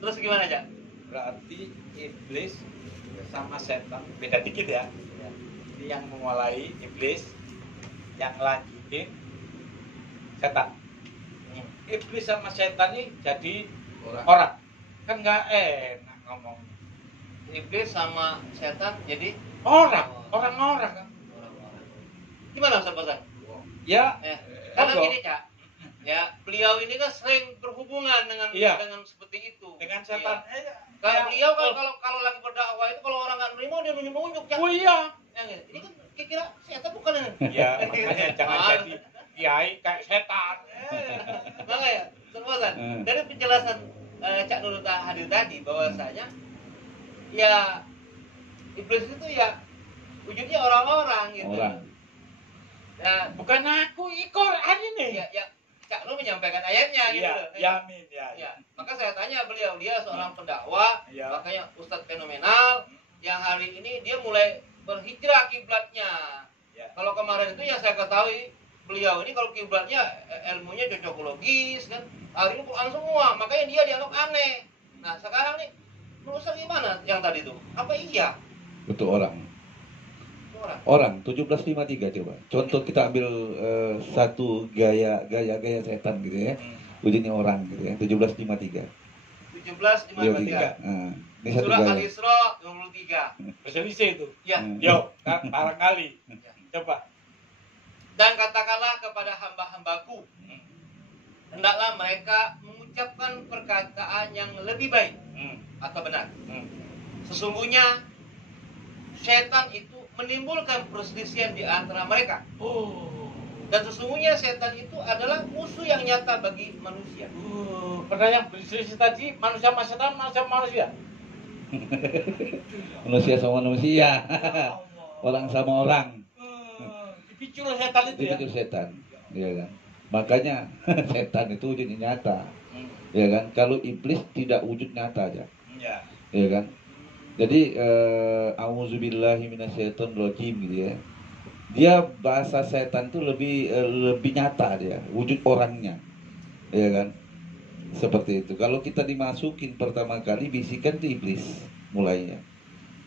Terus gimana, Cak? Berarti iblis sama setan beda dikit ya. Ini yang memulai iblis, yang lanjutin setan. Iblis sama setan ini jadi orang. Kan nggak enak ngomong. Iblis sama setan jadi Orang-orang kan. gimana Ustaz Fauzan? Ya, Karena monggo. gini, Cak. Ya, beliau ini kan sering berhubungan dengan Iya. dengan seperti itu. Dengan setan. Iya. Kalau beliau kan kalau lagi berdakwah itu kalau orang nggak nerima dia nunjuk-nunjuk, Cak. Oh iya. Ya, ini kan kira setan bukan ini. Ya, makanya jangan jadi kiai kayak setan. Makanya, Ustaz Fauzan, dari penjelasan Cak Nurul hadir tadi bahwasanya ya iblis itu ya wujudnya orang-orang gitu. Orang. Ya, Bukan aku ikor hari ini. ya Cak Nur menyampaikan ayatnya gitu Iya, loh. ya amin ya. Ya, maka saya tanya beliau, dia seorang pendakwah, Iya. makanya ustadz fenomenal, yang hari ini dia mulai berhijrah kiblatnya. Ya. Kalau kemarin itu yang saya ketahui, beliau ini kalau kiblatnya ilmunya cocokologis kan, hari ini Quran semua, makanya dia dianggap aneh. Nah sekarang nih, menurut saya gimana yang tadi itu? Apa iya? Betul orang. Orang. 1753 coba. Contoh kita ambil satu gaya setan gitu ya. Wujudnya orang gitu ya. 1753. 17:53. Nah, ini satu Surah gaya. Al-Isra 23. Berselisih itu. Ya. Yo, barangkali. Coba. Dan katakanlah kepada hamba-hambaku, hendaklah mereka mengucapkan perkataan yang lebih baik atau benar. Sesungguhnya setan itu menimbulkan perselisihan di antara mereka. Dan sesungguhnya setan itu adalah musuh yang nyata bagi manusia. Pernah yang berselisih tadi manusia sama setan, manusia sama manusia. Manusia sama manusia. Orang sama orang. Dipicu oleh setan itu ya. Itu setan. Ya kan? Makanya setan itu wujudnya nyata. Ya kan? Kalau iblis tidak wujud nyata aja. Ya. Ya kan? Jadi auzubillahi minasyaitonirrajim gitu ya. Dia bahasa setan itu lebih nyata dia, wujud orangnya. Ya kan? Seperti itu. Kalau kita dimasukin pertama kali bisikan itu iblis mulainya.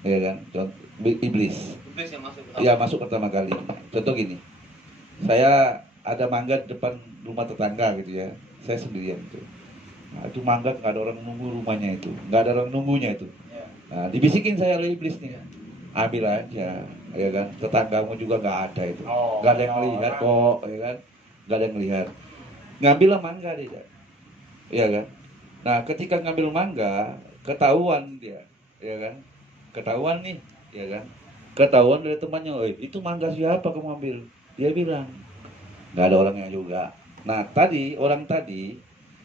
Ya kan? Iblis. Iblis yang masuk. Ya masuk pertama kali. Contoh gini. Saya ada mangga di depan rumah tetangga gitu ya. Saya sendirian tuh. Nah, itu mangga nggak ada orang nunggu rumahnya itu, nggak ada orang nunggunya itu. Nah, dibisikin saya oleh iblis nih, ambil aja, ya kan. Tetanggamu juga nggak ada itu, nggak ada yang melihat kok, ya kan. Nggak ada yang melihat. Ngambillah mangga dia, ya kan. Nah, ketika ngambil mangga, ketahuan dia, ya kan. Ketahuan nih, ya kan. Ketahuan dari temannya, itu mangga siapa kamu ambil? Dia bilang, nggak ada orangnya juga. Nah, orang tadi,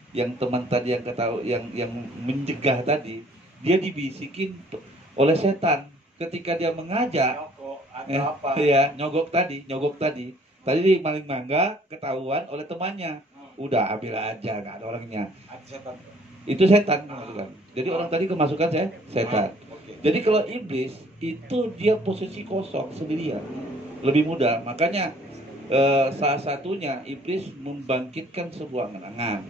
yang teman tadi yang ketahui, yang mencegah tadi, dia dibisikin oleh setan ketika dia mengajak. Nyogok tadi. Tadi di maling mangga ketahuan oleh temannya. Udah ambil aja, nggak ada orangnya. Itu setan kan. Jadi orang tadi kemasukan setan. Jadi kalau iblis itu dia posisi kosong sendirian, lebih mudah. Makanya salah satunya iblis membangkitkan sebuah angan.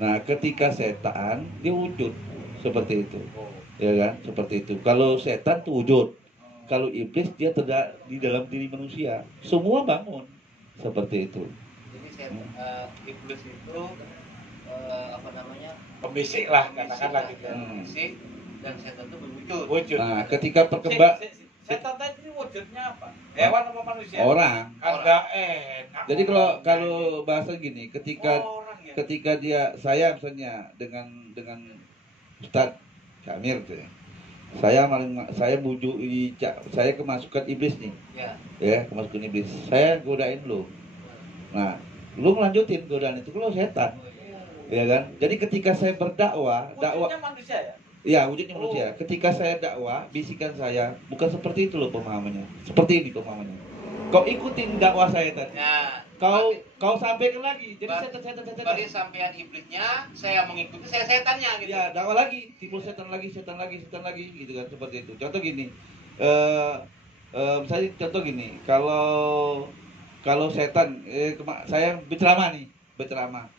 Nah, ketika setan dia wujud seperti itu, ya kan? Seperti itu. Kalau setan tuh wujud, kalau iblis dia tidak di dalam diri manusia. Semua bangun seperti itu. Jadi iblis itu apa namanya? Pembisik lah, katakanlah gitu. Pembisik dan setan itu berwujud. Wujud. Nah, ketika perkembang setan tadi wujudnya apa? Hewan apa manusia? orang. Kagak enak. Jadi kalau bahasa gini, ketika dia, saya misalnya dengan Ustadz Kamir tuh ya. Saya bujuk, saya kemasukan iblis nih. Ya, kemasukan iblis. Saya godain lu. Nah, lu melanjutin godaan itu kalau setan. Ya kan? Jadi ketika saya berdakwah, wujudnya manusia ya? Ya, wujudnya manusia. Ketika saya dakwah, bisikan saya bukan seperti itu loh pemahamannya. Seperti ini pemahamannya. Kau ikutin dakwah saya tadi. Nah, Kau sampaikan lagi. Jadi setan. Bagi sampean iblisnya, saya mengikuti saya setannya gitu. Ya, dakwah lagi, timbul setan lagi gitu kan, seperti itu. Contoh gini. Misalnya contoh gini, kalau setan saya berceramah.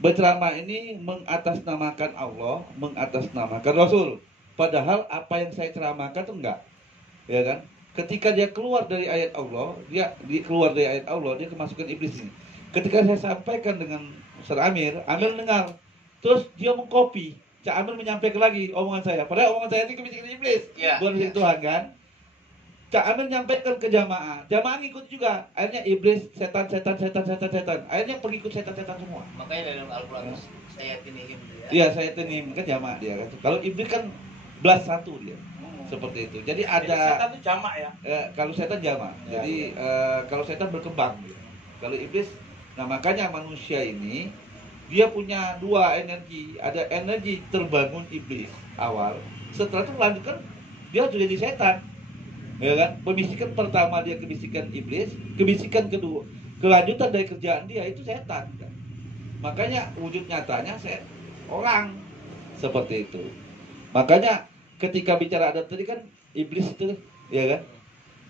Berceramah ini mengatasnamakan Allah, mengatasnamakan Rasul. Padahal apa yang saya ceramahkan itu enggak, ya kan? Ketika dia keluar dari ayat Allah, dia keluar dari ayat Allah, dia kemasukan iblis ini. Ketika saya sampaikan dengan Ustaz Amir, Amir dengar, terus dia mengcopy. Cak Amir menyampaikan lagi omongan saya. Padahal omongan saya ini kebisikan iblis, bukan dari Tuhan kan? Cak Amir menyampaikan ke jamaah, jamaah ngikut juga. Akhirnya iblis, setan. Akhirnya pengikut setan semua. Makanya dalam Al-Quran saya tinihim ya. Iya, saya tinihim kan jamaah dia kan. Kalau iblis kan belas satu dia. Seperti itu. Jadi ada setan itu jamak ya. Kalau setan jamaah. Ya. Jadi kalau setan berkembang. Kalau iblis, nah makanya manusia ini dia punya dua energi. Ada energi terbangun iblis awal. Setelah itu melanjutkan dia sudah jadi setan. Ya kan? Pembisikan pertama dia kebisikan iblis, kebisikan kedua, kelanjutan dari kerjaan dia itu setan kan? Makanya wujud nyatanya orang seperti itu. Makanya ketika bicara adab tadi kan iblis itu, ya kan?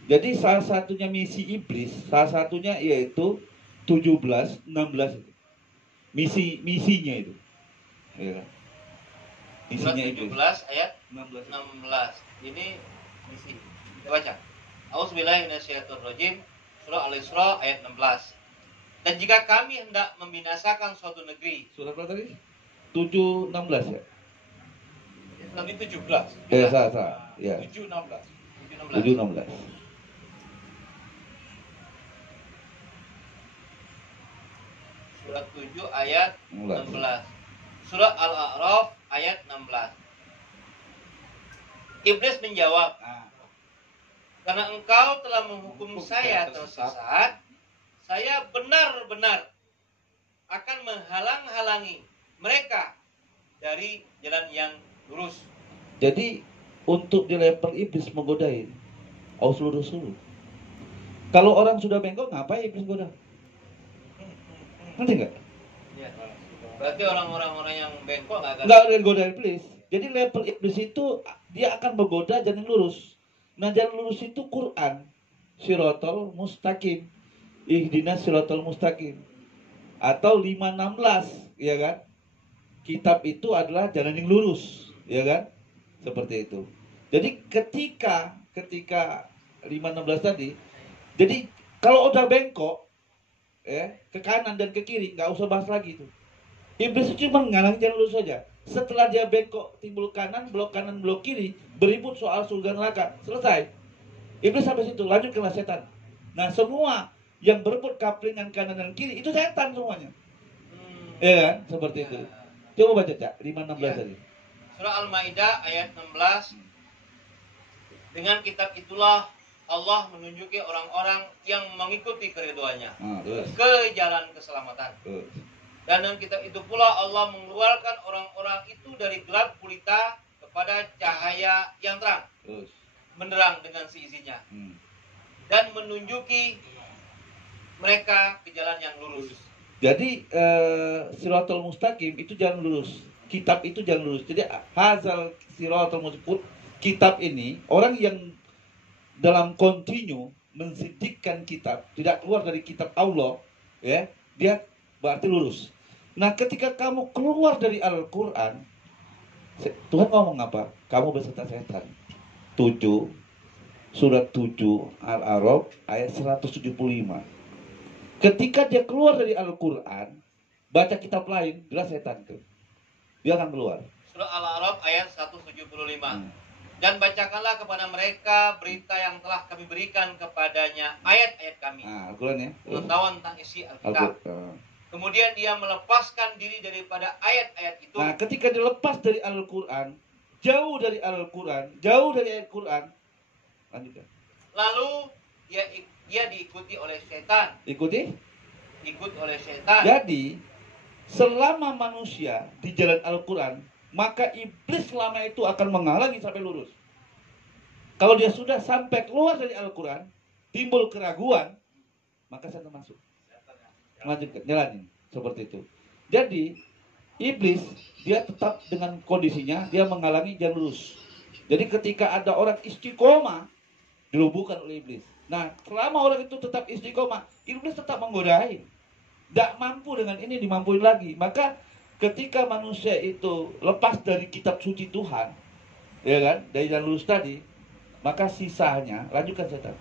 Jadi salah satunya misi iblis, salah satunya yaitu 17, 16 itu. Misinya itu. Ya kan? Misinya 17 ayat 16. 16. Ini misi. Kita baca. A'udzubillahi minasyaitonirrajim. Surah Al-Isra ayat 16. Dan jika kami hendak membinasakan suatu negeri. Surah berapa tadi? 7, 16 ya? Tadi 17. Salah. Ya. 7, 16. 7, 16. Surah 7 ayat 16. 16. Surah Al-A'raf ayat 16. Iblis menjawab, karena engkau telah menghukum saya tersesat, saya benar-benar akan menghalang-halangi mereka dari jalan yang lurus. Jadi untuk di level iblis menggodain harus lurus. Kalau orang sudah bengkok, ngapain iblis goda? Ngerti nggak? Ya. Berarti orang-orang yang bengkok nggak ada goda iblis. Jadi level iblis itu dia akan menggoda jalan lurus. Nah jalan lurus itu Quran, Shiratal Mustaqim, Ihdinas Shiratal Mustaqim, atau 516, ya kan? Kitab itu adalah jalan yang lurus, ya kan? Seperti itu. Jadi ketika 516 tadi, jadi kalau udah bengkok, ya ke kanan dan ke kiri, nggak usah bahas lagi tuh. Iblis itu cuma ngalang jalan lurus saja. Setelah dia bengkok, timbul kanan, blok kiri, beribut soal surga neraka, selesai. Iblis sampai situ, lanjut ke setan. Nah semua yang berebut kaplingan kanan dan kiri itu setan semuanya. Ya kan? Seperti itu. Coba baca Cak, 516 tadi. Surah Al-Maidah ayat 16. Dengan kitab itulah Allah menunjuki orang-orang yang mengikuti keriduannya ke jalan keselamatan. Dan dengan kitab itu pula Allah mengeluarkan orang-orang itu dari gelap gulita kepada cahaya yang terang, menerang dengan seizinnya, dan menunjuki mereka ke jalan yang lurus. Jadi Shiratal Mustaqim itu jalan lurus, kitab itu jalan lurus. Jadi hazal Shiratal Mustaqim, kitab ini orang yang dalam kontinu mensidikkan kitab, tidak keluar dari kitab Allah, ya, dia berarti lurus. Nah, ketika kamu keluar dari Al-Quran, Tuhan ngomong apa? Kamu beserta setan. 7, surat 7 Al-A'raf ayat 175. Ketika dia keluar dari Al-Quran, baca kitab lain, jelas setan tuh. Dia akan keluar. Surah Al-A'raf ayat 175. Dan bacakanlah kepada mereka berita yang telah kami berikan kepadanya, ayat-ayat kami. Al-Quran ya. Pengetahuan tentang isi Alkitab. Kemudian dia melepaskan diri daripada ayat-ayat itu. Nah, ketika dilepas dari Al-Quran, jauh dari Al-Quran, jauh dari ayat Quran, lanjutkan. Lalu dia diikuti oleh setan. Ikut oleh setan. Jadi, selama manusia di jalan Al-Quran, maka iblis selama itu akan menghalangi sampai lurus. Kalau dia sudah sampai keluar dari Al-Quran, timbul keraguan, maka setan masuk. Lanjutkan, jalanin seperti itu. Jadi iblis dia tetap dengan kondisinya, dia menghalangi jalan lurus. Jadi ketika ada orang istiqomah, dilubuhkan oleh iblis. Nah, selama orang itu tetap istiqomah, iblis tetap menggodain. Tidak mampu dengan ini, dimampuin lagi. Maka ketika manusia itu lepas dari kitab suci Tuhan, ya kan, dari jalan lurus tadi, maka sisanya lanjutkan setan.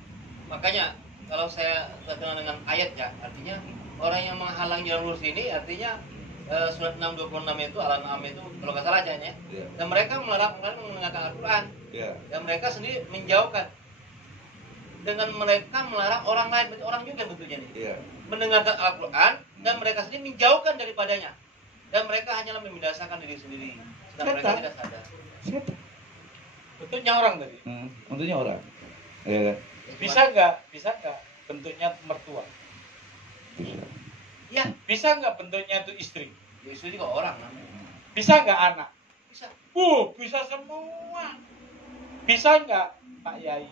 Makanya kalau saya terkenal dengan ayat ya, artinya orang yang menghalang jalan lurus ini artinya surat 6:26 itu Al-An'am itu kalau nggak salah aja ya. Ya. Dan mereka melarang mendengarkan Al-Quran. Ya. Dan mereka sendiri menjauhkan. Dengan mereka melarang orang lain, berarti orang juga betulnya nih. Ya. Mendengarkan Al-Quran dan mereka sendiri menjauhkan daripadanya. Dan mereka hanyalah membinasakan diri sendiri. Sedang mereka tidak sadar. Setan. Bentuknya orang tadi. Tentunya orang. Ya kan? Bisa nggak bentuknya mertua? Bisa. Ya, Bisa nggak bentuknya itu istri? Yesus juga orang namanya. Bisa nggak anak? Bisa. Bisa semua. Bisa nggak Pak Yai?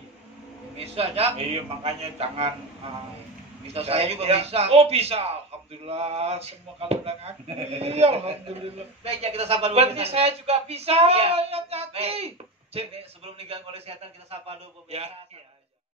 Bisa aja. Iya, makanya jangan. Bisa saya juga Ya. bisa. Oh bisa, alhamdulillah. Semua kalau bilang aku, iya, alhamdulillah. Baik ya, kita sapa dulu. Berarti saya juga bisa. Iya. Ya, hati-hati. Baik. Sebelum diganggu oleh setan kita sapa dulu pemirsa. Ya.